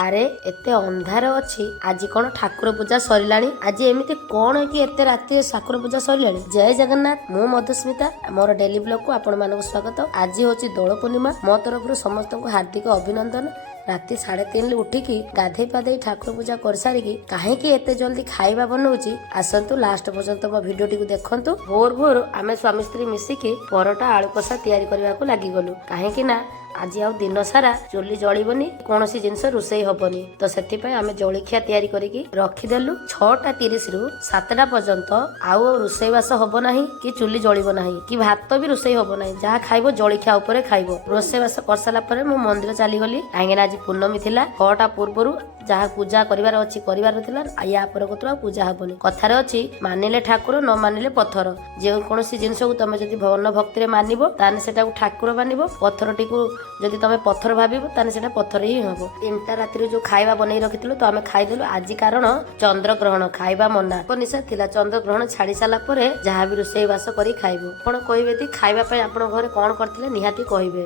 ଆରେ ଏତେ ଅନ୍ଧାର ଅଛି ଆଜି କଣ ଠାକୁର ପୂଜା ସରିଲାଣି। ଆଜି ଏମିତି କଣ କି ଏତେ ରାତିରେ ଠାକୁର ପୂଜା ସରିଲାଣି। ଜୟ ଜଗନ୍ନାଥ, ମୁଁ ମଧୁସ୍ମିତା, ମୋର ଡେଲି ବ୍ଲଗକୁ ଆପଣ ମାନଙ୍କୁ ସ୍ୱାଗତ। ଆଜି ହଉଛି ଦୋଳ ପୂର୍ଣ୍ଣିମା। ମୋ ତରଫରୁ ସମସ୍ତଙ୍କୁ ହାର୍ଦ୍ଦିକ ଅଭିନନ୍ଦନ। ରାତି 3:30 ଉଠିକି ଗାଧେଇ ପାଧେଇ ଠାକୁର ପୂଜା କରିସାରିକି କାହିଁକି ଏତେ ଜଲ୍ଦି ଖାଇବା ବନଉଛି ଆସନ୍ତୁ ଲାଷ୍ଟ ପର୍ଯ୍ୟନ୍ତ ମୋ ଭିଡିଓଟିକୁ ଦେଖନ୍ତୁ। ଭୋର ଭୋର ଆମେ ସ୍ୱାମୀ ସ୍ତ୍ରୀ ମିଶିକି ପରଟା ଆଳୁ କଷା ତିଆରି କରିବାକୁ ଲାଗିଗଲୁ। କାହିଁକି ନା ଆଜି ଆଉ ଦିନ ସାରା ଚୁଲି ଜଳିବନି, କୌଣସି ଜିନିଷ ରୋଷେଇ ହବନି। ତ ସେଥିପାଇଁ ଆମେ ଜଳଖିଆ ତିଆରି କରିକି ରଖିଦେଲୁ। 6:30ରୁ 7ଟା ପର୍ଯ୍ୟନ୍ତ ଆଉ ରୋଷେଇବାସ ହବ ନାହିଁ, କି ଚୁଲି ଜଳିବ ନାହିଁ, କି ଭାତ ବି ରୋଷେଇ ହବ ନାହିଁ। ଯାହା ଖାଇବ ଜଳଖିଆ ଉପରେ ଖାଇବ। ରୋଷେଇବାସ କରିସାରିଲା ପରେ ମୁଁ ମନ୍ଦିର ଚାଲିଗଲି। କାହିଁକିନା ଆଜି ପୂର୍ଣ୍ଣମୀ ଥିଲା। 6ଟା ପୂର୍ବରୁ ଯାହା ପୂଜା କରିବାର ଅଛି କରିବାର ଥିଲା। ୟା ପରକୁ ଆଉ ପୂଜା ହବନି। କଥାରେ ଅଛି ମାନିଲେ ଠାକୁର, ନ ମାନିଲେ ପଥର। ଯେକୌଣସି ଜିନିଷକୁ ତମେ ଯଦି ମନ ଭକ୍ତିରେ ମାନିବ ତାହେଲେ ସେଟାକୁ ଠାକୁର ମାନିବ। ପଥରଟିକୁ ଯଦି ତମେ ପଥର ଭାବିବ ତାହେଲେ ସେଟା ପଥର ହିଁ ହବ। 3ଟା ରାତିରେ ଯୋଉ ଖାଇବା ବନେଇ ରଖିଥିଲୁ ତ ଆମେ ଖାଇଦେଲୁ। ଆଜି କାରଣ ଚନ୍ଦ୍ରଗ୍ରହଣ, ଖାଇବା ମନା ନିଷେଧ ଥିଲା। ଚନ୍ଦ୍ରଗ୍ରହଣ ଛାଡି ସାରିଲା ପରେ ଯାହା ବି ରୋଷେଇ ବାସ କରି ଖାଇବୁ। ଆପଣ କହିବେ ଖାଇବା ପାଇଁ ଆପଣଙ୍କ ଘରେ କଣ କରିଥିଲେ ନିହାତି କହିବେ।